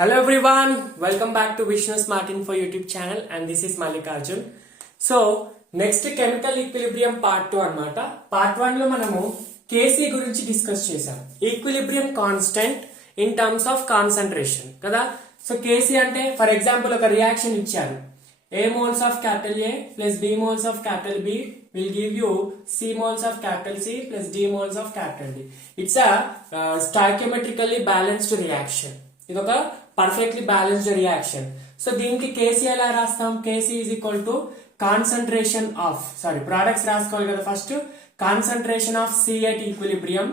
Hello everyone, welcome back to Vishnu Smart Info YouTube channel and this is Mallikarjun. So next chemical equilibrium part 2 అన్నమాట. Part 1 లో మనము Kc గురించి discuss చేసాం. Equilibrium constant in terms of concentration కదా. So Kc అంటే for example ఒక reaction ఇచ్చారు. A moles of capital A plus B moles of capital B will give you C moles of capital C plus D moles of capital D. It's a stoichiometrically balanced reaction. ఇది ఒక perfectly balanced reaction. So దీనికి K C ఎలా రాస్తాం? K C is equal to concentration of products రాసుకోవాలి కదా. First concentration of C at equilibrium.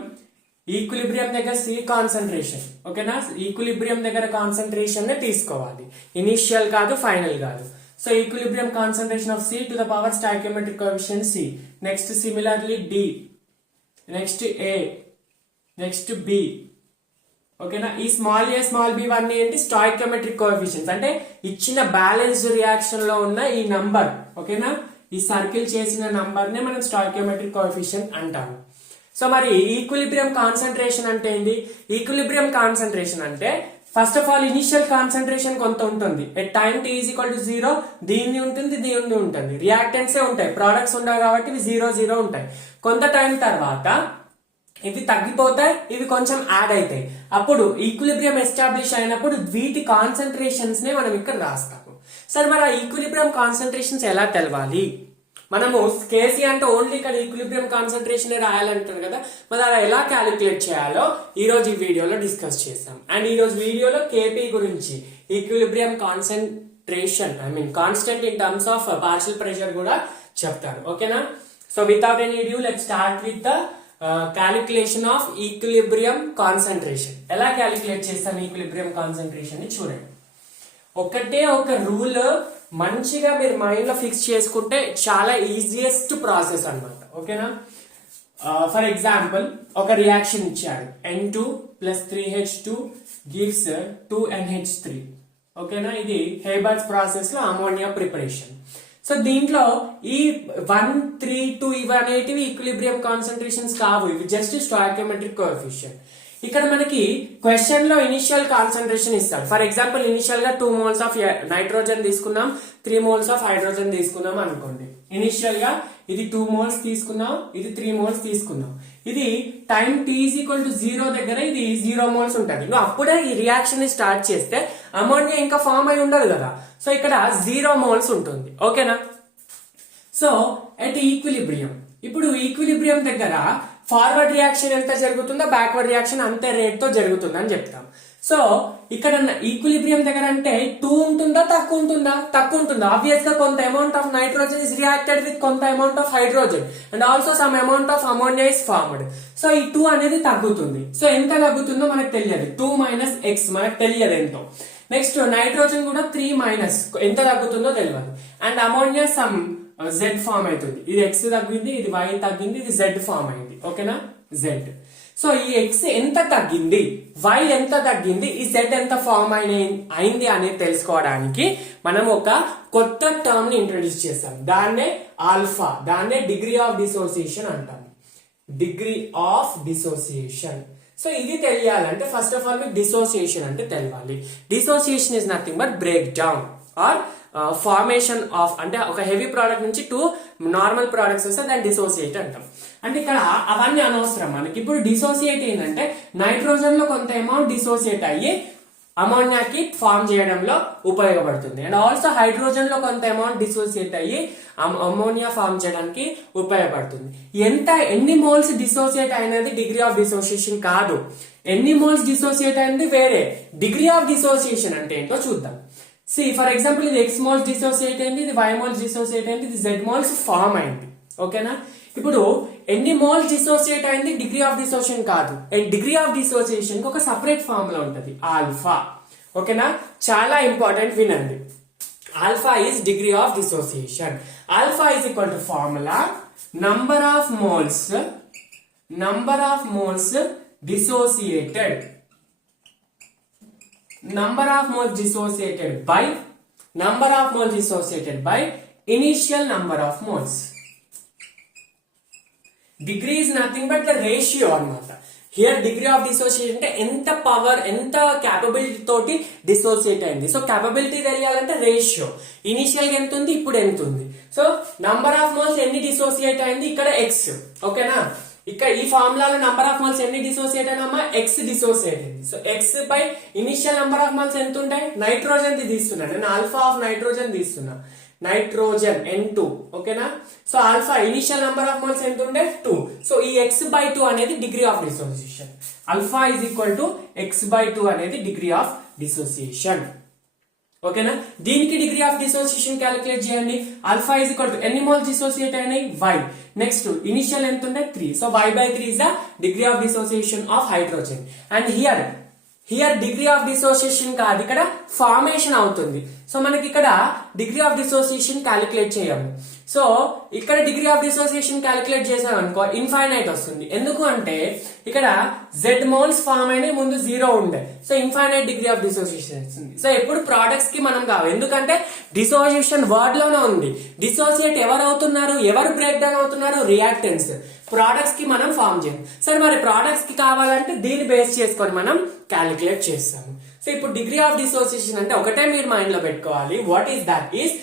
Equilibrium దగ్గర C concentration, ఓకేనా. Equilibrium దగ్గర కాన్సంట్రేషన్ నే తీసుకోవాలి, ఇనిషియల్ కాదు, ఫైనల్ కాదు. So equilibrium concentration of C to the power stoichiometric coefficient C. Next similarly D, next A, next B, ఓకేనా. ఈ small a small B అన్ని ఏంటి? స్టాయికియోమెట్రిక్ కోఎఫిషియెంట్స్, అంటే ఇచ్చిన బ్యాలెన్స్డ్ రియాక్షన్ లో ఉన్న ఈ నంబర్, ఓకేనా. ఈ సర్కిల్ చేసిన నంబర్ నే మనం స్టాయికియోమెట్రిక్ కోఎఫిషియెంట్ అంటాము. సో మరి ఈక్విలిబ్రియం కాన్సంట్రేషన్ అంటే ఏంటి? ఈక్విలిబ్రియం కాన్సంట్రేషన్ అంటే first of all initial concentration కొంత ఉంటుంది. At time T is equal to 0, దీన్ని ఉంటుంది, దీన్ని ఉంటుంది, రియాక్టెంట్సే ఉంటాయి, ప్రొడక్ట్స్ ఉండవు కాబట్టి ఇవి 0 0 ఉంటాయి. కొంత టైం తర్వాత ఇవి తగ్గిపోతాయి, ఇవి కొంచెం యాడ్ అవుతాయి. అప్పుడు ఈక్విలిబ్రియం ఎస్టాబ్లిష్ అయినప్పుడు వీటి కాన్సంట్రేషన్స్ నే మనం ఇక్కడ రాస్తాము. సరే మరి ఆ ఈక్విలిబ్రియం కాన్సంట్రేషన్స్ ఎలా తెలవాలి? మనము కేసీ అంటే ఓన్లీ ఇక్కడ ఈక్విలిబ్రియం కాన్సంట్రేషన్ రాయాలంటారు కదా, మరి అలా ఎలా క్యాలిక్యులేట్ చేయాలో ఈ రోజు ఈ వీడియోలో డిస్కస్ చేస్తాం. అండ్ ఈ రోజు వీడియోలో కేపీ గురించి, equilibrium concentration constant in terms of partial pressure కూడా చెప్తాను, ఓకేనా. So without any due let start with the calculation of equilibrium concentration. ఎలా క్యాలిక్యులేట్ చేస్తాం ఈక్విలిబ్రియం కాన్సంట్రేషన్ ని చూడండి. ఒకటే ఒక రూల్ మంచిగా మీరు మైండ్ లో ఫిక్స్ చేసుకుంటే చాలా ఈజియెస్ట్ ప్రాసెస్ అన్నమాట, ఓకేనా. ఫర్ ఎగ్జాంపుల్ ఒక రియాక్షన్ ఇచ్చాడు, N2 plus 3H2 gives 2NH3, ఓకేనా. ఇది హేబర్ట్స్ ప్రాసెస్ లో అమోనియా ప్రిపరేషన్. సో దీంట్లో ఈ 1, 3, 2 ఇవనేటివి ఈక్విలిబ్రియం కాన్సంట్రేషన్స్ కావు, ఇవి జస్ట్ స్టాయికియోమెట్రిక్ కోఎఫిషియెంట్. ఇక్కడ మనకి క్వశ్చన్ లో ఇనిషియల్ కాన్సంట్రేషన్ ఇస్తాడు. ఫర్ ఎగ్జాంపుల్ ఇనిషియల్ గా 2 moles ఆఫ్ నైట్రోజన్ తీసుకున్నాం, 3 moles ఆఫ్ హైడ్రోజన్ తీసుకున్నాం అనుకోండి. ఇనిషియల్ గా ఇది 2 moles తీసుకున్నాం, ఇది 3 moles తీసుకున్నాం. ఇది time t is equal to 0 దగ్గర ఇది 0 moles ఉంటుంది. నువ్వు అప్పుడే ఈ రియాక్షన్ ని స్టార్ట్ చేస్తే అమోనియా ఇంకా ఫామ్ అయి ఉండదు కదా. సో ఇక్కడ 0 moles ఉంటుంది, ఓకేనా. సో అట్ ఈక్విలిబ్రియం, ఇప్పుడు ఈక్విలిబ్రియం దగ్గర ఫార్వర్డ్ రియాక్షన్ ఎంత జరుగుతుందో బ్యాక్వర్డ్ రియాక్షన్ అంతే రేట్ తో జరుగుతుంది అని చెప్తాం. సో ఇక్కడ ఈక్విలిబ్రియం దగ్గర అంటే 2 ఉంటుందా తక్కువ ఉంటుందా? తక్కువ ఉంటుంది. ఆబ్వియస్ గా కొంత amount of nitrogen is reacted with కొంత amount of hydrogen and also some amount of ammonia is formed. So ఈ 2 అనేది తగ్గుతుంది. సో ఎంత తగ్గుతుందో మనకు తెలియదు, 2 - x మనకు తెలియదు ఎంతో. నెక్స్ట్ నైట్రోజన్ కూడా 3 - ఎంత తగ్గుతుందో తెలియదు. And ammonia some Z form అవుతుంది. ఇది X తగ్గింది, ఇది Y తగ్గింది, ఇది Z ఫామ్ అయింది, ఓకేనా. Z. సో ఈ X ఎంత తగ్గింది, Y ఎంత తగ్గింది, ఈ Z ఎంత ఫామ్ అయింది అనేది తెలుసుకోవడానికి మనం ఒక కొత్త టర్మ్ ని ఇంట్రొడ్యూస్ చేస్తాం. దాన్నే ఆల్ఫా, దాన్నే డిగ్రీ ఆఫ్ డిసోసియేషన్ అంటాం. Degree of dissociation. సో ఇది తెలియాలంటే ఫస్ట్ ఆఫ్ ఆల్ మీకు డిసోసియేషన్ అంటే తెలియాలి. Dissociation is nothing but break down are formation of, అంటే ఒక హెవీ ప్రోడక్ట్ నుంచి 2 నార్మల్ ప్రోడక్ట్స్ వస్తే దాన్ని డిసోసియేట్ అంటాం. అంటే ఇక్కడ అవన్నీ అనవసరం మనకి. ఇప్పుడు డిసోసియేట్ ఏంటంటే నైట్రోజన్ లో కొంత అమౌంట్ డిసోసియేట్ అయ్యి అమోనియాకి ఫార్మ్ చేయడంలో ఉపయోగపడుతుంది. అండ్ ఆల్సో హైడ్రోజన్ లో కొంత అమౌంట్ డిసోసియేట్ అయ్యి అమోనియా ఫార్మ్ చేయడానికి ఉపయోగపడుతుంది. ఎన్ని మోల్స్ డిసోసియేట్ అయినది డిగ్రీ ఆఫ్ డిసోసియేషన్ కాదు, ఎన్ని మోల్స్ డిసోసియేట్ అయినది వేరే. డిగ్రీ ఆఫ్ డిసోసియేషన్ అంటే ఏంటో చూద్దాం. ఫర్ ఎగ్జాంపుల్ ఇది X moles డిసోసియేట్ అయింది, ఇది Y moles డిసోసియేట్ అయింది, ఇది Z moles ఫార్మ్ అయింది, ఓకేనా. ఇప్పుడు ఎన్ని మోల్స్ డిసోసియేట్ అయింది డిగ్రీ ఆఫ్ డిసోసియేషన్ కాదు. డిగ్రీ ఆఫ్ డిసోసియేషన్ కి ఒక సపరేట్ ఫార్మ్ లో ఉంటది, ఆల్ఫా, ఓకేనా. చాలా ఇంపార్టెంట్, వినండి. Alpha is degree of dissociation. Alpha is equal to formula number of moles dissociated, number of moles dissociated by initial number of moles. Degree is nothing but the ratio అన్నమాట. Here degree of dissociation అంటే ఎంత power, ఎంత capability తోటి dissociate అయింది. So capability తెలియాలంటే ratio, initial గా ఎంత ఉంది, ఇప్పుడు ఎంత ఉంది. సో నంబర్ ఆఫ్ మోల్స్ ఎన్ని డిసోసియేట్ అయింది, ఇక్కడ ఎక్స్. ఓకేనా, ఇక్కడ ఈ ఫార్ములాలో నంబర్ ఆఫ్ మోల్స్ ఎన్ని డిసోసియేట్ అయినా ఎక్స్ డిసోసియేట్ అయింది. So X by initial number of moles ఎంత ఉంటాయి, నైట్రోజన్ తీస్తున్నా నేను, ఆల్ఫా ఆఫ్ నైట్రోజన్ తీస్తున్నా, నైట్రోజన్ N2. ఓకేనా, so alpha initial number of moles ఎంత ఉండే 2. సో ఈ x బై 2 అనేది degree of dissociation. Alpha is equal to x by 2 అనేది డిగ్రీ ఆఫ్ డిసోసియేషన్. ఓకేనా, దీనికి డిగ్రీ ఆఫ్ డిసోసియేషన్ క్యాలిక్యులేట్ చేయండి. ఆల్ఫా ఈజ్ ఈక్వల్ టు ఎన్ని మోల్స్ డిసోసియేట్ అయినాయి, y. నెక్స్ట్ ఇనిషియల్ ఎంత ఉండే 3. So y by 3 is the degree of dissociation of hydrogen. And here degree of dissociation కాదు, ఇక్కడ formation అవుతుంది. సో మనకి ఇక్కడ డిగ్రీ ఆఫ్ డిసోసియేషన్ క్యాలిక్యులేట్ చేయము. సో ఇక్కడ డిగ్రీ ఆఫ్ డిసోసియేషన్ క్యాలిక్యులేట్ చేసాం అనుకో ఇన్ఫైనైట్ వస్తుంది. ఎందుకు అంటే ఇక్కడ Z మోల్స్ ఫార్మ్ అయినా ముందు 0 ఉండే. So infinite degree of dissociation వస్తుంది. సో ఎప్పుడు ప్రొడక్ట్స్ కి మనం కావు, ఎందుకంటే డిసోసియేషన్ వర్డ్ లోనే ఉంది. డిసోసియేట్ ఎవరు అవుతున్నారు, ఎవరు బ్రేక్ డౌన్ అవుతున్నారు, రియాక్టెంట్స్. ప్రొడక్ట్స్ కి మనం ఫార్మ్ చేయం. సరే మరి ప్రొడక్ట్స్ కి కావాలంటే దీన్ని బేస్ చేసుకొని మనం క్యాలిక్యులేట్ చేస్తాము. సో ఇప్పుడు డిగ్రీ ఆఫ్ డిసోసియేషన్ అంటే ఒకటే మీరు మైండ్ లో పెట్టుకోవాలి, what is that is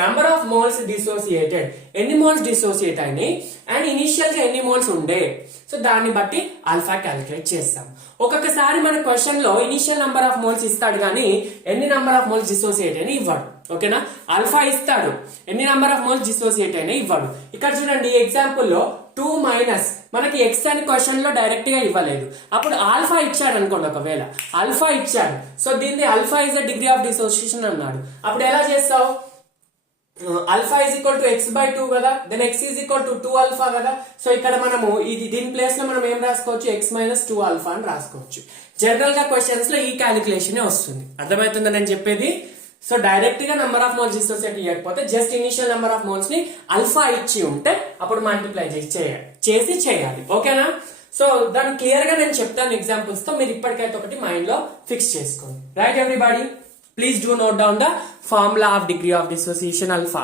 number of moles dissociated, ఎన్ని మోల్స్ డిసోసియేట్ అయినాయి అండ్ ఇనిషియల్ గా ఎన్ని మోల్స్ ఉండే. సో దాన్ని బట్టి ఆల్ఫా క్యాలిక్యులేట్ చేస్తాం. ఒక్కొక్కసారి మన క్వశ్చన్ లో ఇనిషియల్ నంబర్ ఆఫ్ మోల్స్ ఇస్తాడు కానీ ఎన్ని నంబర్ ఆఫ్ మోల్స్ డిసోసియేట్ అయినా ఇవ్వడు. ఓకేనా, ఆల్ఫా ఇస్తాడు, ఎన్ని నంబర్ ఆఫ్ మోల్స్ డిసోసియేట్ అయినా ఇవ్వడు. ఇక్కడ చూడండి ఎగ్జాంపుల్ లో 2 మైనస్ మనకి ఎక్స్ అని క్వశ్చన్ లో డైరెక్ట్ గా ఇవ్వలేదు. అప్పుడు ఆల్ఫా ఇచ్చాడు అనుకోండి, ఒకవేళ ఆల్ఫా ఇచ్చాడు, సో దీన్ని alpha is the degree of dissociation అన్నాడు. అప్పుడు ఎలా చేస్తావు, alpha is equal to x by 2 కదా, then x is equal to 2 alpha కదా. సో ఇక్కడ మనము దీని ప్లేస్ లో మనం ఏం రాసుకోవచ్చు, ఎక్స్ మైనస్ 2 ఆల్ఫా అని రాసుకోవచ్చు. జనరల్ గా క్వశ్చన్స్ లో ఈ క్యాలిక్యులేషన్ వస్తుంది. అర్థమవుతుందని నేను చెప్పేది. సో డైరెక్ట్ గా నంబర్ ఆఫ్ మోల్స్ డిసోసియేట్ ఇవ్వకపోతే just initial number of moles ని ఆల్ఫా ఇచ్చి ఉంటే అప్పుడు మల్టిప్లై చేసి చేయాలి. ఓకేనా, సో దాన్ని క్లియర్ గా నేను చెప్తాను ఎగ్జాంపుల్స్ తో, మీరు ఇప్పటికైతే ఒకటి మైండ్ లో ఫిక్స్ చేసుకోండి. Right everybody, please do note down the formula of degree of dissociation alpha.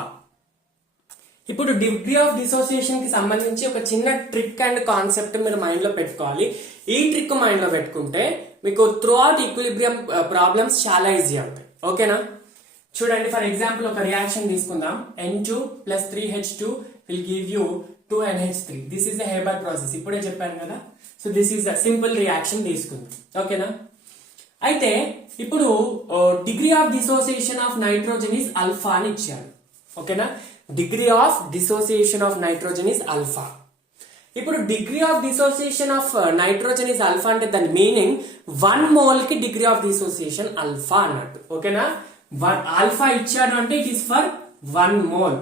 ఇప్పుడు డిగ్రీ ఆఫ్ డిసోసియేషన్ కి సంబంధించి ఒక చిన్న ట్రిక్ అండ్ కాన్సెప్ట్ మీరు మైండ్ లో పెట్టుకోవాలి. ఈ ట్రిక్ మైండ్ లో పెట్టుకుంటే మీకు త్రూ అవుట్ ఈక్విలిబ్రియం ప్రాబ్లమ్స్ చాలా ఈజీ అవుతాయి. ఓకేనా, చూడండి ఫర్ ఎగ్జాంపుల్ ఒక రియాక్షన్ తీసుకుందాం. N2 plus 3H2 will give you 2NH3. This is the Haber process, ఇప్పుడే చెప్పాను కదా. So this is the simple reaction తీసుకుందాం. ఓకేనా, అయితే ఇప్పుడు degree of dissociation of nitrogen is alpha అని ఇచ్చాడు. ఓకేనా, degree of dissociation of nitrogen is alpha. ఇప్పుడు degree of dissociation of nitrogen is alpha అంటే దాని మీనింగ్ 1 మోల్ కి డిగ్రీ ఆఫ్ డిసోసియేషన్ ఆల్ఫా అన్నట్టు. ఓకేనా, ఆల్ఫా ఇచ్చాడు అంటే it is for 1 mole.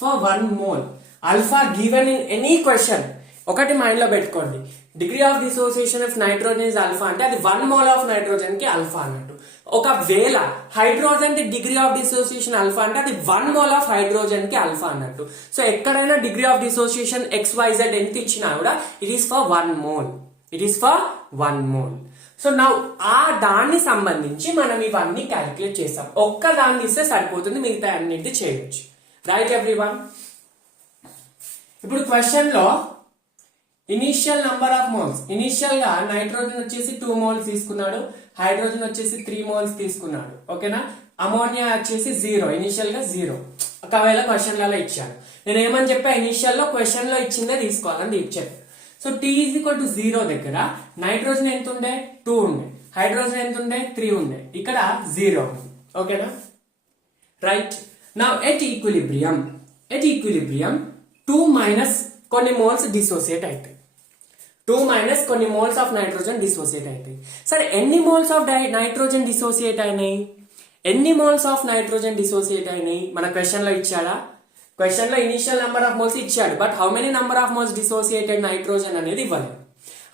For 1 mole alpha given in any question. ఒకటి mind లో పెట్టుకోండి, degree of dissociation of nitrogen is alpha అంటే అది 1 మోల్ ఆఫ్ నైట్రోజన్ కి ఆల్ఫా అన్నట్టు. ఒకవేళ హైడ్రోజన్ కి డిగ్రీ ఆఫ్ డిసోసియేషన్ ఆల్ఫా అంటే అది 1 మోల్ ఆఫ్ హైడ్రోజన్ కి ఆల్ఫా అన్నట్టు. సో ఎక్కడైనా డిగ్రీ ఆఫ్ డిసోసియేషన్ XYZ ఎంత ఇచ్చినా కూడా it is for 1 mole. It is for 1 mole. So now ఆ దాన్ని సంబంధించి మనం ఇవన్నీ క్యాలిక్యులేట్ చేస్తాం. ఒక్క దాన్ని ఇస్తే సరిపోతుంది, మిగతా అన్నింటి చేయొచ్చు. రైట్ ఎవ్రీవన్, ఇప్పుడు క్వశ్చన్ లో initial number of moles, initial గా నైట్రోజన్ వచ్చేసి 2 మోల్స్ తీసుకున్నాడు, హైడ్రోజన్ వచ్చేసి 3 మోల్స్ తీసుకున్నాడు. ఓకేనా, అమోనియా వచ్చేసి 0, ఇనిషియల్ గా 0. ఒకవేళ క్వశ్చన్ లలో ఇచ్చాను, నేను ఏమని చెప్పా, ఇనిషియల్ లో క్వశ్చన్ లో ఇచ్చిందే తీసుకోవాలని చెప్పాను. So T is equal to 0 దగ్గర నైట్రోజన్ ఎంత ఉండే, 2 ఉండే, హైడ్రోజన్ ఎంత ఉండే, 3 ఉండే, ఇక్కడ 0 ఉంది. ఓకేనా, right. Now at equilibrium 2 minus కొన్ని మోల్స్ డిసోసియేట్ అవుతాయి. 2 మైనస్ కొన్ని మోల్స్ ఆఫ్ నైట్రోజన్ డిసోసియేట్ అవుతాయి. సరే ఎన్ని మోల్స్ ఆఫ్ నైట్రోజన్ డిసోసియేట్ అయినాయి, ఎన్ని మోల్స్ ఆఫ్ నైట్రోజన్ డిసోసియేట్ అయినాయి మన క్వశ్చన్ లో ఇచ్చాడా? క్వశ్చన్ లో ఇనిషియల్ నంబర్ ఆఫ్ మోల్స్ ఇచ్చాడు, but how many number of moles dissociated nitrogen అనేది ఇవ్వలేదు.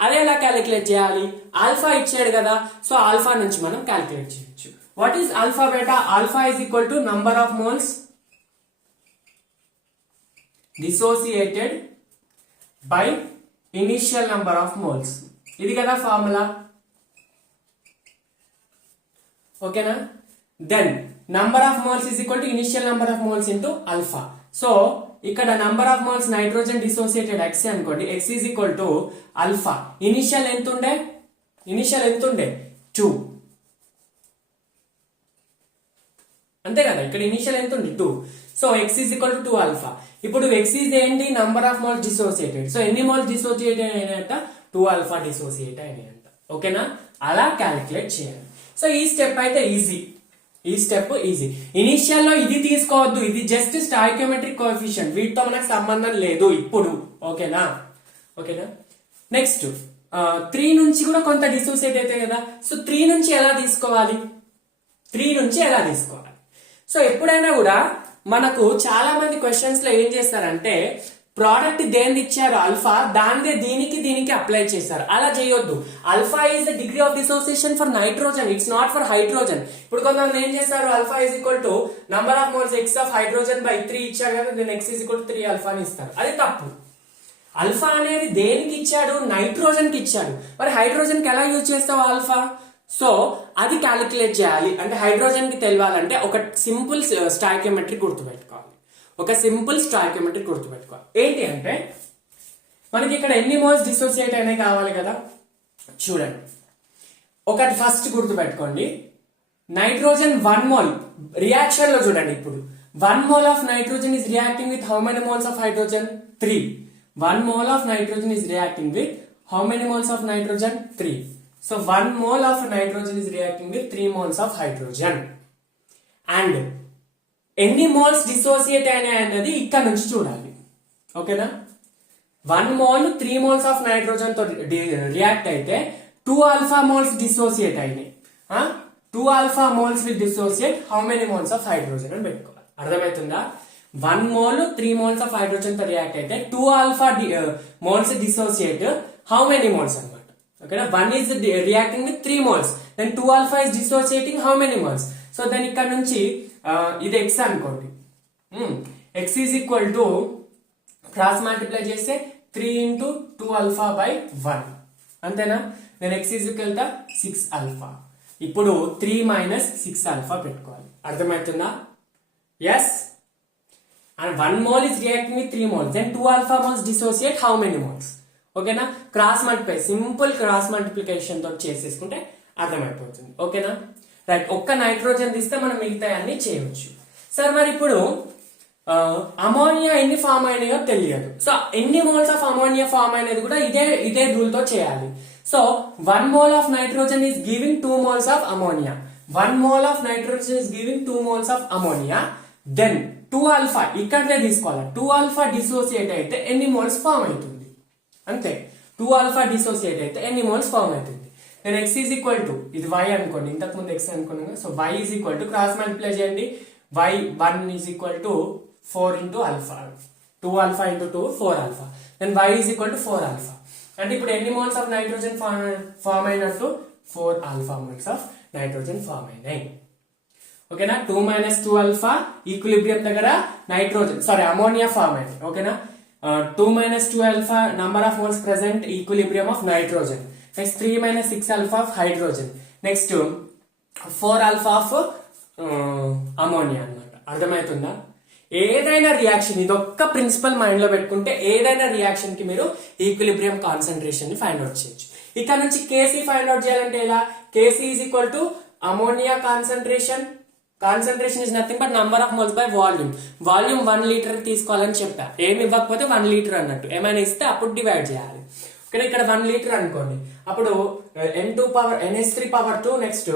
అదే ఎలా క్యాలిక్యులేట్ చేయాలి, ఆల్ఫా ఇచ్చాడు కదా, సో ఆల్ఫా నుంచి మనం క్యాలిక్యులేట్ చేయొచ్చు. What is alpha beta? Alpha is equal to number of moles dissociated by initial number of moles. ఇది కదా ఫార్ములా. ఓకేనా, then number of moles is equal to initial number of moles into alpha. So ఇక్కడ number of moles nitrogen dissociated x అనుకోండి, x is equal to alpha. Initial ఎంత ఉండే 2, అంతే కదా. ఇక్కడ ఇనిషియల్ ఎంత ఉంది 2. So x is equal to 2 alpha. ఇప్పుడు x ఈజ్ ఏంటి, number of moles dissociated. So ఎన్ని మోల్స్ డిసోసియేటెడ్ అయినాయంట, 2 ఆల్ఫా డిసోసియేట్ అయినాయంట. ఓకేనా, అలా క్యాలిక్యులేట్ చేయాలి. సో ఈ స్టెప్ అయితే ఈజీ, ఇనిషియల్ లో ఇది తీసుకోవద్దు, ఇది జస్ట్ స్టాయికియోమెట్రిక్ కోఎఫిషియంట్, వీటితో మనకు సంబంధం లేదు ఇప్పుడు. ఓకేనా. నెక్స్ట్ 3 నుంచి కూడా కొంత డిసోసియేట్ అయితే కదా. సో 3 నుంచి ఎలా తీసుకోవాలి, సో ఎప్పుడైనా కూడా మనకు చాలా మంది క్వశ్చన్స్ లో ఏం చేస్తారంటే ప్రోడక్ట్ దేని ఇచ్చారు ఆల్ఫా, దాందే దీనికి అప్లై చేస్తారు. అలా చేయొద్దు. Alpha is the degree of dissociation for nitrogen, it's not for hydrogen. ఇప్పుడు కొంతమంది ఏం చేస్తారు, alpha is equal to number of moles x of hydrogen by 3 ఇచ్చారు కదా, then x is equal to 3 alpha అని ఇస్తారు. అది తప్పు. ఆల్ఫా అనేది దేనికి ఇచ్చాడు, నైట్రోజన్ కి ఇచ్చాడు. మరి హైడ్రోజన్ కి ఎలా యూజ్ చేస్తావు ఆల్ఫా? సో అది క్యాలిక్యులేట్ చేయాలి. అంటే హైడ్రోజన్ కి తెలియాలంటే ఒక సింపుల్ స్టాయికియోమెట్రిక్ గుర్తుపెట్టుకోవాలి. ఏంటి అంటే మనకి ఇక్కడ ఎన్ని మోల్స్ డిసోసియేట్ అయినాయి కావాలి కదా. చూడండి, ఒకటి ఫస్ట్ గుర్తుపెట్టుకోండి, నైట్రోజన్ 1 మోల్ రియాక్షన్ లో చూడండి. ఇప్పుడు 1 mole of nitrogen is reacting with how many moles of hydrogen, 3. 1 mole of nitrogen is reacting with how many moles of nitrogen, 3. So 1 mole of nitrogen is reacting with 3 moles of hydrogen. And ఎన్ని moles dissociate అయినాయి అన్నది ఇక్కడ నుంచి చూడాలి. ఓకేనా, 1 mole 3 moles of nitrogen తో react అయితే 2 alpha moles dissociate అయినాయి. 2 alpha moles will dissociate how many moles of hydrogen అని పెట్టుకోవాలి. అర్థమవుతుందా? 1 mole 3 moles of hydrogen తో రియాక్ట్ అయితే 2 alpha moles dissociate how many moles అన్నమాట. ఓకేనా, 1 is reacting with 3 moles, then 2 alpha is dissociating how many moles. So then ఇక్కడ నుంచి ఇది x అనుకోండి, x is equal to cross multiply చేస్తే 3 into 2 alpha by 1, అంతేనా. then x is equal to 6 alpha. ఇప్పుడు 3 minus 6 alpha పెట్టుకోవాలి. అర్థమవుతుందా? yes. And 1 mole is reacting with 3 moles. Then 2 alpha moles dissociate how many moles? ఓకేనా, cross multiply, simple cross multiplication తో చేసేసుకుంటే అర్థమైపోతుంది. ఓకేనా, రైట్. ఒక్క నైట్రోజన్ తీస్తే మనం మిగతా అన్ని చేయవచ్చు. సార్ మరి ఇప్పుడు అమోనియా ఎన్ని ఫామ్ అయినాయో తెలియదు. సో ఎన్ని మోల్స్ ఆఫ్ అమోనియా ఫామ్ అయినది కూడా ఇదే రూల్ తో చేయాలి. So 1 mole of nitrogen is giving 2 moles of ammonia. 1 mole of nitrogen is giving 2 moles of ammonia. Then 2 alpha ఇక్కడనే తీసుకోవాలి. 2 ఆల్ఫా డిసోసియేట్ అయితే ఎన్ని మోల్స్ ఫామ్ అవుతుంది, అంతే. 2 ఆల్ఫా డిసోసియేట్ అయితే ఎన్ని మోల్స్ ఫామ్ అవుతుంది. నేను x ఈజ్ ఈక్వల్ టు, ఇది y అనుకోండి, ఇంతకు ముందు x అనుకున్నాను. So y is equal to cross multiply చేయండి, y1 is equal to 4 into alpha, 2 alpha into 2 4 alpha, then y is equal to 4 alpha. అంటే ఇప్పుడు ఎన్ని మోల్స్ ఆఫ్ నైట్రోజన్ ఫామ్ అయినట్టు, 4 alpha moles of nitrogen form అయినాయి. ఓకేనా, 2 minus 2 alpha equilibrium దగ్గర ammonia form అయింది. ఓకేనా, 2 minus 2 alpha number of moles present equilibrium of nitrogen. Next 3 minus 6 alpha of hydrogen. Next 4 alpha of ammonia అన్నమాట. అర్థమవుతుందా? ఏదైనా reaction, ఇదొక్క principal mind లో పెట్టుకుంటే ఏదైనా రియాక్షన్ కి మీరు ఈక్విలిబ్రియం కాన్సన్ట్రేషన్ ని ఫైండ్ అవుట్ చేయొచ్చు. ఇక్కడ నుంచి కేసీ ఫైండ్ అవుట్ చేయాలంటే ఎలా, K C is equal to ammonia concentration is nothing but number of moles by volume. Volume 1 litre తీసుకోవాలని చెప్పా. ఏమి ఇవ్వకపోతే 1 లీటర్ అన్నట్టు, ఏమైనా ఇస్తే అప్పుడు డివైడ్ చేయాలి. ఓకే, ఇక్కడ 1 లీటర్ అనుకోండి, అప్పుడు n2 power NH3 power 2, next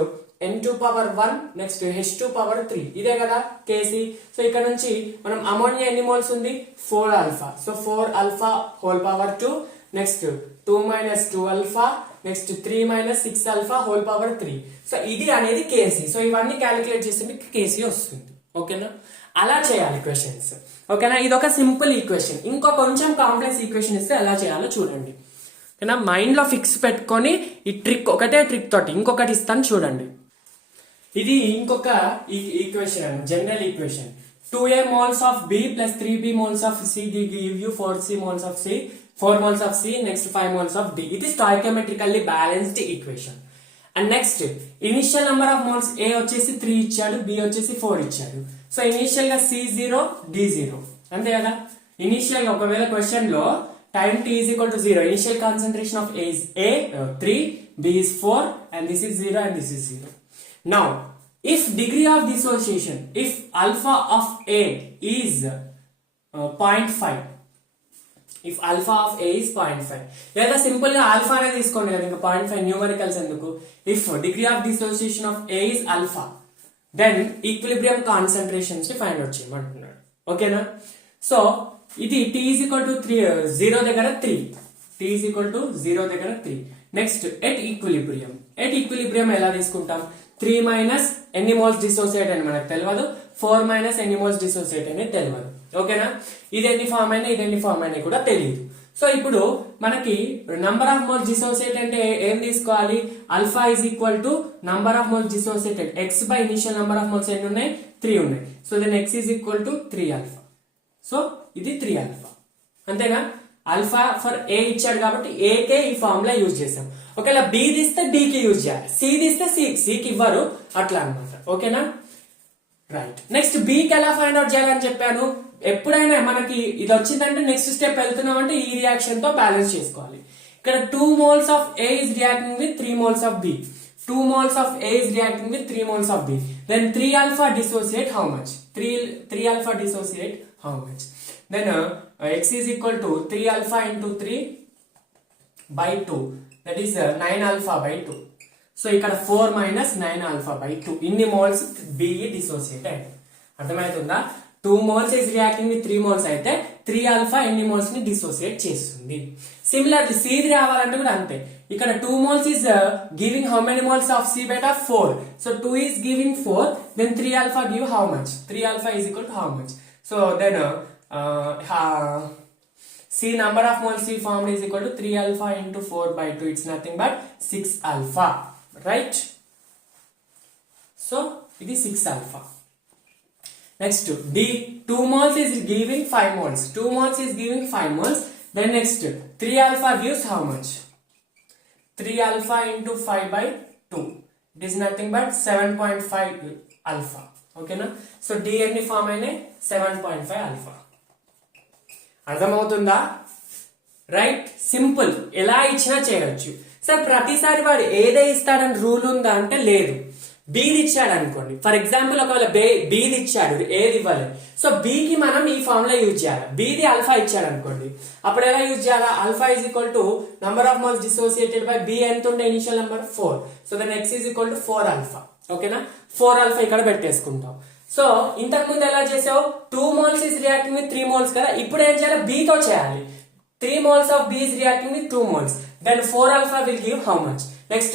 n2 power 1, next H2 power 3, ఇదే కదా కేసీ. సో ఇక్కడ నుంచి మనం అమోనియా ఎన్ని మోల్స్ ఉంది, 4 alpha. So 4 alpha whole power 2, next 2 minus 2 alpha, next 3 minus 6 alpha whole power 3. So ఇది అనేది కేసీ. సో ఇవన్నీ క్యాలిక్యులేట్ చేస్తే మీకు కేసీ వస్తుంది. ఓకేనా, అలా చేయాలి క్వశ్చన్స్. ఓకేనా, ఇది ఒక సింపుల్ ఈక్వేషన్. ఇంకో కొంచెం కాంప్లెక్స్ ఈక్వేషన్ ఇస్తే ఎలా చేయాలో చూడండి. ఓకేనా, మైండ్ లో ఫిక్స్ పెట్టుకొని ఈ ట్రిక్, ఒకటే ట్రిక్ తోటి ఇంకొకటి ఇస్తాను చూడండి. ఇది ఇంకొక equation, general equation. 2a moles of B plus 3b moles of C give you 4c moles of C, 4 moles of C, next 5 moles of D. It is stoichiometrically balanced equation. And next, initial number of moles A వచ్చేసి 3 ఇచ్చాడు, B వచ్చేసి 4 ఇచ్చాడు. So initial గా C0 D0, అంతే కదా. Initial ఒకవేళ question లో time t is equal to 0, initial concentration of A is 3, B is 4 and this is 0 and this is 0. Now if degree of dissociation, if alpha of A is 0.5, if alpha of A is 0.5, లేదా simple గా alpha అనేది తీసుకోండి కదా, ఇంకా 0.5 numericals ఎందుకు. if degree of dissociation of A is alpha, then equilibrium concentrations ని find out చేయమంటున్నాడు. ఓకేనా. సో ఇది t is equal to 0 దగ్గర 3, t is equal to 0 దగ్గర 3. నెక్స్ట్ ఎట్ ఈక్విలిబ్రియం ఎలా తీసుకుంటాం, 3 మైనస్ ఎన్ని మోల్స్ డిసోసియేట్ అని మనకు తెలియదు, 4 మైనస్ ఎన్ని మోల్స్ డిసోసియేట్ అనేది తెలియదు. ఓకేనా. ఇది ఎన్ని ఫార్మ్ అయినా ఇది ఎన్ని ఫార్మ్ అయినా కూడా తెలియదు. సో ఇప్పుడు మనకి నంబర్ ఆఫ్ మోల్స్ డిసోసియేట్ అంటే ఏం తీసుకోవాలి, alpha is equal to number of moles dissociated x by initial number of moles ఎన్ని ఉన్నాయి, 3 ఉన్నాయి. So then x is equal to 3 alpha. So ఇది 3 ఆల్ఫా, అంతేనా. ఆల్ఫా ఫర్ ఏ ఇచ్చాడు కాబట్టి ఏకే ఈ ఫార్ములా యూజ్ చేసాం. ఒకవేళ బి తీస్తే బి కి యూజ్ చేయాలి, సి తీస్తే సికి ఇవ్వరు, అట్లా అనమాట. ఓకేనా. రైట్. నెక్స్ట్ బి కి ఎలా ఫైండ్ అవుట్ చేయాలని చెప్పాను. ఎప్పుడైనా మనకి ఇది వచ్చిందంటే నెక్స్ట్ స్టెప్ వెళ్తున్నాం అంటే ఈ రియాక్షన్ తో బ్యాలెన్స్ చేసుకోవాలి. ఇక్కడ 2 moles of A is reacting with 3 moles of B. 2 moles of A is reacting with 3 moles of B. Then 3 alpha dissociate how much? 3 alpha dissociate how much? Then x is equal to 3 alpha into 3 by 2. That is 9 alpha by 2. So ఇక్కడ 4 minus 9 alpha by 2. ఇన్ని moles B dissociate అయ్యాయి. అర్థమవుతుందా. 2 moles is reacting with 3 moles అయితే 3 alpha ఎన్ని moles ని dissociate చేస్తుంది. Similarly C రావాలంటే కూడా అంతే. ఇక్కడ 2 moles is giving how many moles of C beta? 4. So 2 is giving 4, then 3 alpha give how much? 3 alpha is equal to how much? So then C number of moles C formed is equal to 3 alpha into 4 by 2. It's nothing but 6 alpha, right? So it is 6 alpha. Next D, 2 moles is giving 5 moles. 2 moles is giving 5 moles. Then next 3 alpha gives how much? 3 alpha into 5 by 2. It is nothing but 7.5 alpha. Okay na? So D any form aine 7.5 alpha. అర్థమవుతుందా. Right. Simple, ఎలా ఇచ్చినా చేయొచ్చు. Sir ప్రతిసారి వాడు ఏదే ఇస్తాడని rule ఉందా అంటే లేదు. బీది ఇచ్చాడు అనుకోండి, ఫర్ ఎగ్జాంపుల్ ఒకవేళ బీది ఇచ్చాడు ఏది ఇవ్వలేదు, సో బీకి మనం ఈ ఫార్ములా యూజ్ చేయాలి. బీది ఆల్ఫా ఇచ్చాడు అనుకోండి, అప్పుడు ఎలా యూజ్ చేయాలా, alpha is equal to number of moles dissociated by B ఎంత ఉండే initial number 4. So then x is equal to 4 alpha. ఓకేనా. 4 ఆల్ఫా ఇక్కడ పెట్టేసుకుంటాం. సో ఇంతకు ముందు ఎలా చేసావు, 2 moles is reacting with 3 moles కదా, ఇప్పుడు ఏం చేయాలి, B తో చేయాలి. 3 moles of B is reacting with 2 moles. Then 4 alpha will give how much? Next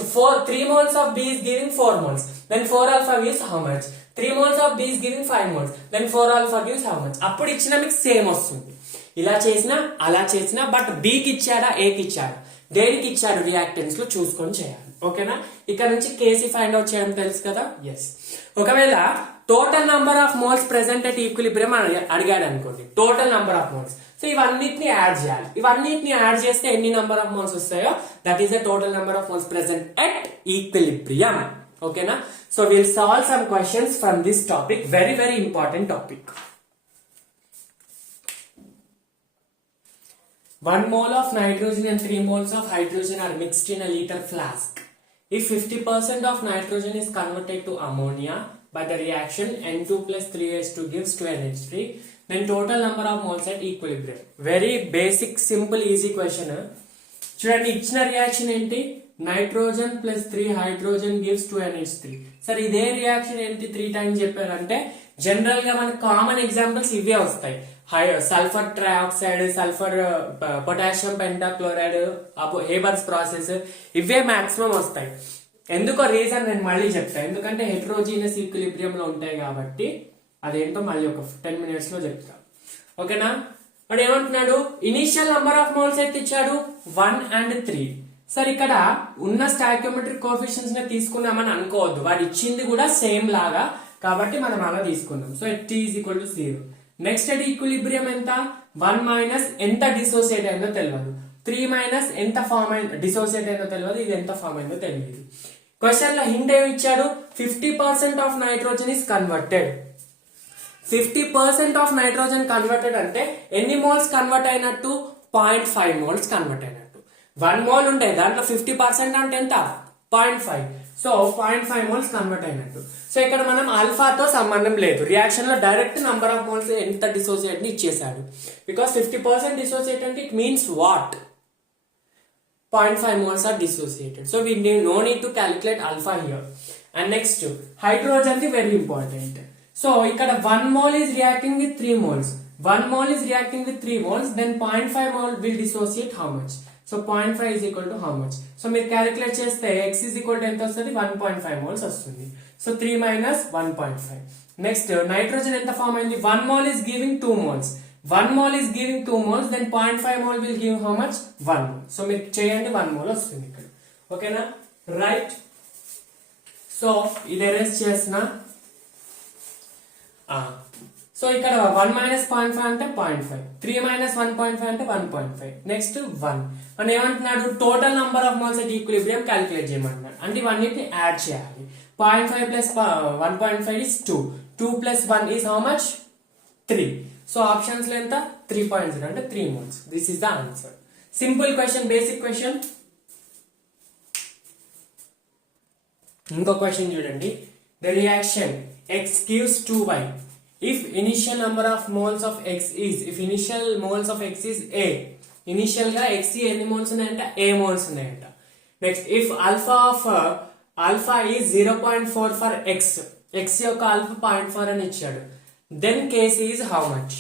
3 moles of B is giving 4 moles. Then 4 alpha gives how much? 3 moles of B is giving 5 moles. Then 4 alpha gives how much? అప్పుడు ఇచ్చిన మీకు same వస్తుంది. ఇలా చేసినా అలా చేసినా, but B కి ఇచ్చాడా A కి ఇచ్చాడా, దేనికి ఇచ్చాడు రియాక్టెన్స్ లో చూసుకొని చేయాలి. ఓకేనా. ఇక్కడ నుంచి కేసీ ఫైండ్ అవుట్ చేయడం తెలుసు కదా. ఎస్. ఒకవేళ total number of moles present at equilibrium అడిగాడు అనుకోండి, total number of moles. So ఇవన్నిటిని యాడ్ చేయాలి. ఇవన్నిటిని యాడ్ చేస్తే ఎన్ని నంబర్ ఆఫ్ మోల్స్ వస్తాయో that is the total number of moles present at equilibrium. ఓకేనా. So will solve some questions from this topic. Very very important topic. 1 mole of nitrogen and 3 moles of hydrogen are mixed in a liter flask. If 50% of nitrogen is converted to ammonia by the reaction N2 plus 3H2 gives 2NH3, then total number of moles at equilibrium. Very basic, simple, easy question. చూడండి, ఇచ్చిన reaction ఏంటి, nitrogen plus 3 hydrogen gives 2NH3. సరే ఇదే reaction ఏంటి 3 times చెప్పారంటే, general గా మనకు common examples ఇవే వస్తాయి. Sulphur trioxide, sulphur potassium pentachloride, Haber's process, ఇవే మాక్సిమం వస్తాయి. ఎందుకో రీజన్ నేను మళ్ళీ చెప్తాను, ఎందుకంటే హెట్రోజీనియస్ ఈక్విలిబ్రియం లో ఉంటాయి కాబట్టి. అదేంటో మళ్ళీ ఒక 10 minutes లో చెప్తా. ఓకేనా. వాడు ఏమంటున్నాడు, ఇనిషియల్ నంబర్ ఆఫ్ మోల్స్ అయితే ఇచ్చాడు 1 and 3. సరే ఇక్కడ ఉన్న స్టాయికియోమెట్రిక్ కోఎఫిషియెంట్స్ ని తీసుకున్నామని అనుకోవద్దు, వాడు ఇచ్చింది కూడా సేమ్ లాగా కాబట్టి మనం అలా తీసుకున్నాం. So t is equal to 0. Next అది ఈక్విలిబ్రియం ఎంత, 1 మైనస్ ఎంత డిసోసియేట్ అయిందో తెలియదు, 3 మైనస్ ఎంత ఫార్మ్ అయిందో డిసోసియేట్ అయిందో తెలియదు, ఇది ఎంత ఫార్మ్ అయిందో తెలియదు. క్వశ్చన్ లో హింట్ ఏమి ఇచ్చాడు, 50% of nitrogen is converted. 50% of nitrogen converted అంటే ఎన్ని మోల్స్ కన్వర్ట్ అయినట్టు 0.5 మోల్స్ కన్వర్ట్ అయినట్టు. 1 మోల్ ఉంటే దాంట్లో 50% అంటే ఎంత 0.5. సో 0.5 మోల్స్ కన్వర్ట్ అయినట్టు. సో ఇక్కడ మనం ఆల్ఫాతో సంబంధం లేదు, రియాక్షన్ లో డైరెక్ట్ నంబర్ ఆఫ్ మోల్స్ ఎంత డిసోసియేట్ ని ఇచ్చేసాడు. బికాస్ 50% డిసోసియేట్ అంటే it means what 0.5 moles are dissociated. So we no need to calculate alpha here. And next, hydrogen is very important. So ikkada 1 mole is reacting with 3 moles. 1 mole is reacting with 3 moles. Then 0.5 mole will dissociate how much? So 0.5 is equal to how much? So we calculate cheste x is equal to enta ostadi 1.5 moles vastundi. So 3 minus 1.5. Next, nitrogen enta form ayindi. 1 mole is giving 2 moles. 1 mole is giving 2 moles, then 0.5 mole will give how much? 1 mole. So మీరు చేయండి 1 mole వస్తుంది ఇక్కడ. ఓకేనా? Right. So ఇది erase చేసిన. So ఇక్కడ 1 minus 0.5 అంటే 0.5. 3 minus 1.5 అంటే 1.5. నెక్స్ట్ 1. మనం ఏమంటున్నాడు? Total number of moles at equilibrium calculate చేయమంటున్నాడు. అంటే ఇవన్నిటిని యాడ్ చేయాలి. 0.5 plus 1.5 is 2. 2 plus 1 is how much? 3. So options length 3.0 అంటే 3 moles. This is the answer. Simple question, basic question. ఇంకో క్వశ్చన్ చూడండి. The reaction x gives 2y. If initial number of moles of x is, if initial moles of x is a, initial గా x ఎన్ని moles ఉన్నాయంట? a moles ఉన్నాయంట. Next, if alpha is 0.4 for x, x యొక్క alpha 0.4 అని ఇచ్చాడు. Then Kc is how much?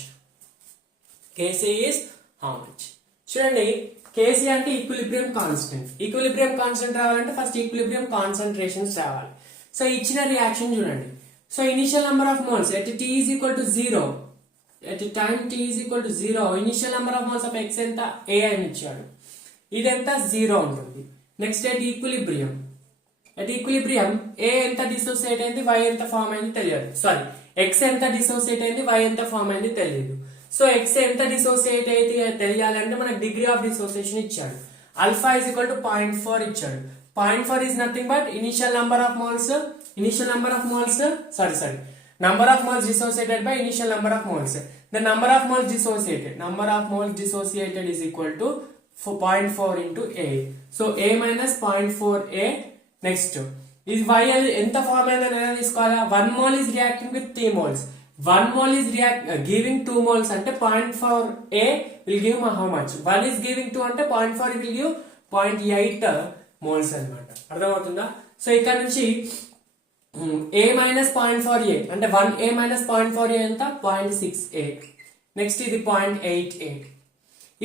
Kc is how much? చూడండి, Kc అంటే equilibrium constant. Equilibrium constant రావాలంటే ఫస్ట్ ఈక్విలిబ్రియం కాన్సంట్రేషన్స్ రావాలి. సో ఇచ్చిన రియాక్షన్ చూడండి. So initial number of moles at t is equal to 0, at time t is equal to 0, initial number of moles of x ఎంత? a అని ఇచ్చాడు. ఇదెంత? 0 ఉంటుంది. Next at equilibrium, at equilibrium a ఎంత dissociate అయింది, y ఎంత form అయింది తెలియదు. సారీ, x ఎంత డిసోసియేట్ అయింది, y ఎంత ఫామ్ అయింది తెలియదు. సో x ఎంత డిసోసియేట్ అయితే తెలియాలంటే మనకు డిగ్రీ ఆఫ్ డిసోసియేషన్ ఇచ్చాడు. ఆల్ఫా ఇస్ ఈక్వల్ టు 0.4 ఇచ్చాడు. 0.4 is nothing but initial number of moles dissociated by initial number of moles. The number of moles dissociated is equal to 0.4 into a. So a minus 0.4a. Next, is y ఎంత form అయిందని తీసుకోవాలా? 1 mole is reacting with 3 moles. 1 mole is giving 2 moles అంటే 0.4a will give how much? 1 is giving 2 అంటే 0.4 will give 0.8 moles అన్నమాట. అర్థమవుతుందా? So ఇక్కడ నుంచి a minus 0.4a అంటే 1a minus 0.4a ఎంత? 0.6a. నెక్స్ట్ ఇది 0.88.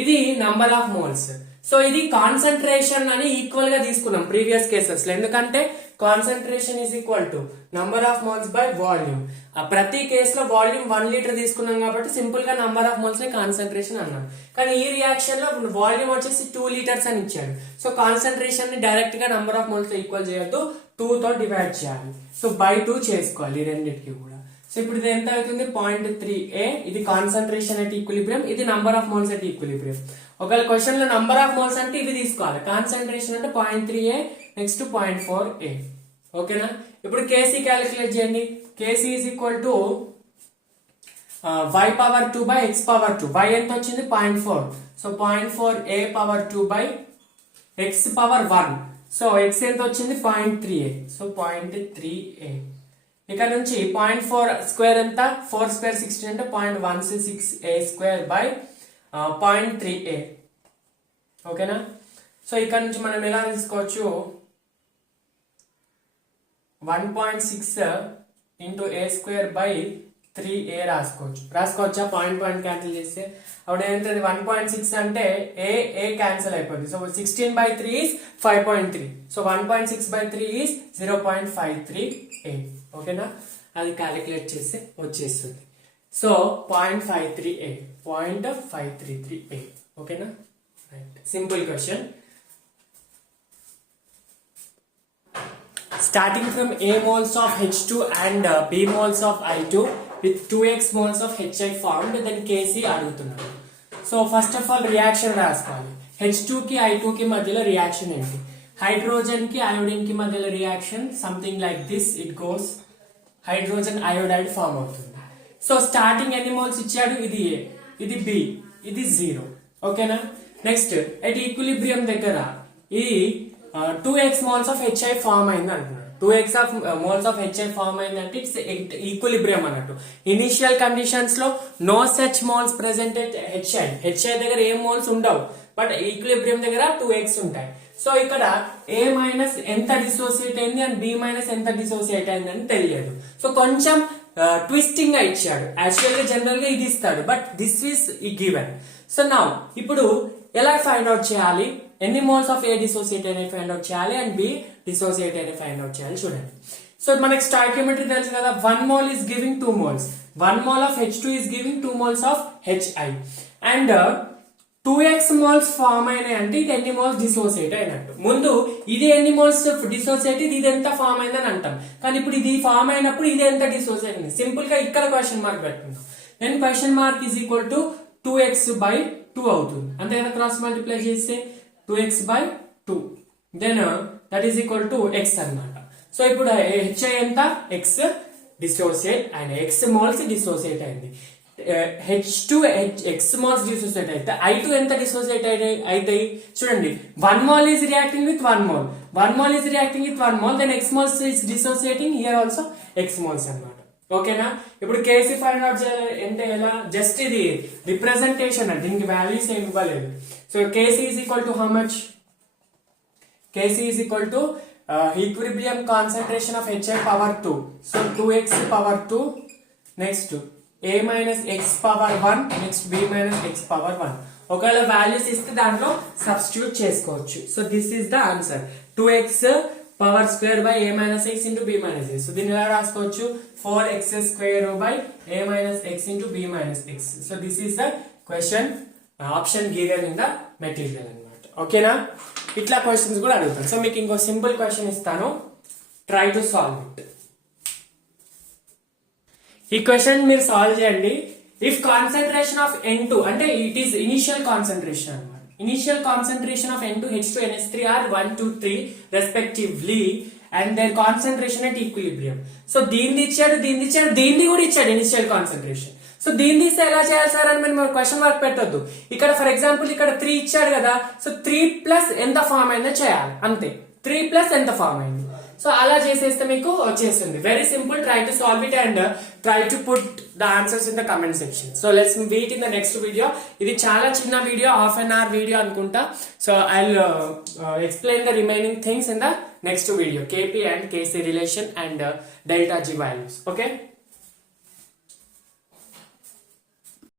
ఇది నంబర్ ఆఫ్ మోల్స్. సో ఇది కాన్సంట్రేషన్ అని ఈక్వల్ గా తీసుకున్నాం ప్రీవియస్ కేసెస్ లో. ఎందుకంటే concentration is equal to number of moles by volume. ప్రతి కేసులో వాల్యూమ్ 1 లీటర్ తీసుకున్నాం కాబట్టి సింపుల్ గా నంబర్ ఆఫ్ మోల్స్ ని కాన్సంట్రేషన్ అన్నాం. కానీ ఈ రియాక్షన్ లో వాల్యూమ్ వచ్చేసి 2 లీటర్స్ అని ఇచ్చాడు. సో కాన్సంట్రేషన్ ని డైరెక్ట్ గా నంబర్ ఆఫ్ మోల్స్ తో ఈక్వల్ చేయొద్దు, 2 తో డివైడ్ చేయాలి. సో బై 2 చేసుకోవాలి ఈ రెండింటికి కూడా. సో ఇప్పుడు ఇది ఎంత అవుతుంది? 0.3a. ఇది కాన్సంట్రేషన్ అట్ ఈక్విలిబ్రియం, ఇది number of moles at equilibrium. ఒకవేళ క్వశ్చన్ లో నంబర్ ఆఫ్ మోల్స్ అంటే ఇవి తీసుకోవాలి. కాన్సంట్రేషన్ అంటే 0.3a, నెక్స్ట్ 0.4a. ఓకేనా? ఇప్పుడు Kc క్యాలిక్యులేట్ చేయండి. Kc is equal to y power 2 by x power 2. y ఎంత వచ్చింది? 0.4. So 0.4a power 2 by x power 1. So x ఎంత వచ్చింది? 0.3a. So 0.3a. ఇక్కడ నుంచి 0.4 స్క్వేర్ ఎంత? 4 స్క్వేర్ 16 అంటే 0.166a స్క్వేర్ బై 0.3a. ఓకేనా? సో ఇక్కడ నుంచి మనం ఎలా తీసుకోవచ్చు? 1.6 into a square by 3a రాసుకోవచ్చా? పాయింట్ క్యాన్సిల్ చేస్తే అప్పుడు ఏమవుతుంది? 1.6 అంటే a క్యాన్సిల్ అయిపోతుంది. So 16/3 is 5.3. So 1.6 by 3 is 0.53a. ఓకేనా? అది క్యాలిక్యులేట్ చేస్తే వచ్చేస్తుంది. So 0.533a. ఓకేనా? Right. Simple question. Starting from a moles of H2 and b moles of I2 with 2x moles of HI formed, then Kc అడుగుతున్నాడు. So first of all reaction రాసుకోవాలి. H2 కి I2 కి మధ్యలో reaction ఏంటి? Hydrogen కి iodine కి మధ్యలో reaction something like this. It goes hydrogen iodide form అవుతుంది. సో స్టార్టింగ్ ఎన్ని మోల్స్ ఇచ్చాడు, ఇది A, ఇది B, ఇది 0. ఓకేనా. నెక్స్ట్ అట్ ఈక్విలిబ్రియం దగ్గర ఇది 2x moles of HI form అయింది అంటున్నాడు. 2x of moles of HI form అయింది అంటే ఇట్స్ ఈక్విలిబ్రియం అన్నట్టు. ఇనిషియల్ కండిషన్స్ లో no such moles present at HI దగ్గర ఏ మోల్స్ ఉండవు, బట్ ఈక్విలిబ్రియం దగ్గర 2x ఉంటాయి. సో ఇక్కడ A మైనస్ ఎంత డిసోసియేట్ అయింది అండ్ B మైనస్ ఎంత డిసోసియేట్ అయింది అని తెలియదు. సో కొంచెం ట్విస్టింగ్ గా ఇచ్చాడు. యాక్చువల్ గా జనరల్ గా ఇది ఇస్తాడు, but this is given. So now ఇప్పుడు ఎలా ఫైండ్ అవుట్ చేయాలి, ఎన్ని మోల్స్ ఆఫ్ A డిసోసియేట్ అనేది ఫైండ్ అవుట్ చేయాలి అండ్ B డిసోసియేట్ అనేది ఫైండ్ అవుట్ చేయాలి చూడండి. సో మనకి స్టాయికియోమెట్రీ తెలుసు కదా, 1 mole is giving 2 moles, 1 mole of H2 is giving 2 moles of HI and 2x moles form అయినాయి అంటే ఇది ఎన్ని మోల్స్ డిసోసియేట్ అయినట్టు. ముందు ఇది ఎన్ని మోల్స్ డిసోసియేట్, ఇది ఎంత ఫార్మ్ అయిందని అంటాం, కానీ ఇప్పుడు ఇది ఫార్మ్ అయినప్పుడు ఇది ఎంత డిసోసియేట్ అయింది. సింపుల్ గా ఇక్కడ క్వశ్చన్ మార్క్ పెట్టుకుంటాం. Then question mark is equal to 2x by 2 అవుతుంది. అంతే కదా, క్రాస్ మల్టిప్లై చేస్తే 2x by 2 then that is equal to x అన్నమాట. సో ఇప్పుడు HI ఎంత, x డిసోసియేట్ అయిన x మోల్స్ డిసోసియేట్ అయింది. H2 x మోల్స్ డిసోసియేట్ అయితే I2 ఎంత డిసోసియేట్ అవుతాయి చూడండి. 1 mole is reacting with 1 mole, 1 mole is reacting with 1 mole, then x moles is dissociating, here also x moles అన్నమాట. ఓకేనా. ఇప్పుడు కేసీ ఫైండ్ అవుట్ చేయాలి అంటే ఎలా, జస్ట్ ఇది రిప్రజెంటేషన్ అంటే దీనికి వాల్యూస్ ఏమి ఇవ్వలేదు. So KC is equal to how much, KC is equal to equilibrium concentration of HI power 2. So 2x power 2, next A minus x power 1, next B minus x power 1. ఒకవేళ values ఇస్తే దాంట్లో substitute చేసుకోవచ్చు. So this is the answer, 2x power square by A minus x into B minus x. సో దీన్ని ఎలా రాసుకోవచ్చు, 4x square by A minus x into B minus x. So this is the question option given in the material అన్నమాట. ఓకేనా. ఇట్లా questions కూడా అడుగుతాను. So మీకు ఇంకో సింపుల్ క్వశ్చన్ ఇస్తాను, ట్రై టు సాల్వ్ ఇట్. ఈ క్వశ్చన్ మీరు సాల్వ్ చేయండి. ఇఫ్ కాన్సన్ట్రేషన్ ఆఫ్ N2 అంటే ఇట్ ఈస్ ఇనిషియల్ కాన్సన్ట్రేషన్ అన్నమాట. Initial concentration of N2, H2, NH3 are 1, 2, 3 respectively and their concentration at equilibrium. So దీన్ని ఇచ్చాడు, దీన్ని ఇచ్చాడు, దీన్ని కూడా ఇచ్చాడు ఇనిషియల్ కాన్సన్ట్రేషన్. సో దీన్ని ఇస్తే ఎలా చేయాలి సార్ అని మనం క్వశ్చన్ మార్క్ పెట్టొద్దు. ఇక్కడ ఫర్ ఎగ్జాంపుల్ ఇక్కడ 3 ఇచ్చాడు కదా, సో 3 ప్లస్ ఎంత ఫామ్ అయిందో చేయాలి అంతే. 3 ప్లస్ ఎంత ఫామ్ అయింది, సో అలా చేసేస్తే మీకు వచ్చేస్తుంది. Very simple, try to solve it and try to put the answers in the comment section. So let's meet in the next video. ఇది చాలా చిన్న video, half an hour video అనుకుంటా. So I will explain the remaining things in the next video, KP and KC relation and delta G values. Okay.